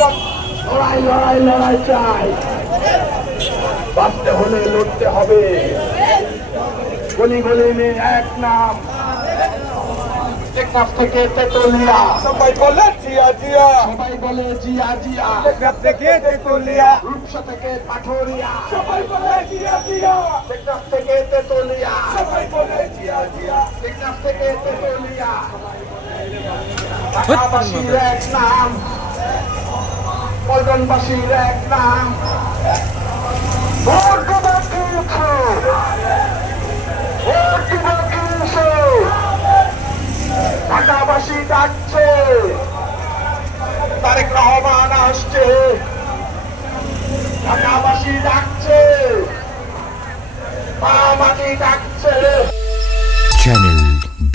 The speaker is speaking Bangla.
লড়াই লড়াই লড়াই চাই, বাঁচতে হলে লড়তে হবে। গলি গলি মেয়ে এক নাম, টেকনাফ থেকে তেতুলিয়া, সবাই বলে জিয়া জিয়া, সবাই বলে জিয়া জিয়া। টেকনাফ থেকে তেতুলিয়া, রূপসা থেকে পাথরিয়া, সবাই বলে জিয়া জিয়া, টেকনাফ থেকে তেতুলিয়া, সবাই বলে জিয়া জিয়া, টেকনাফ থেকে তেতুলিয়া। ঢাকাবাসীর এক নাম, পল্টনবাসীর এক নাম, ভোট দেবো কিছু, ভোট দেবো কিছু। ঢাকাবাসী ডাকছে, তারেক রহমান আসছে। ঢাকাবাসী ডাকছে, মাটি ডাকছে। Channel B+.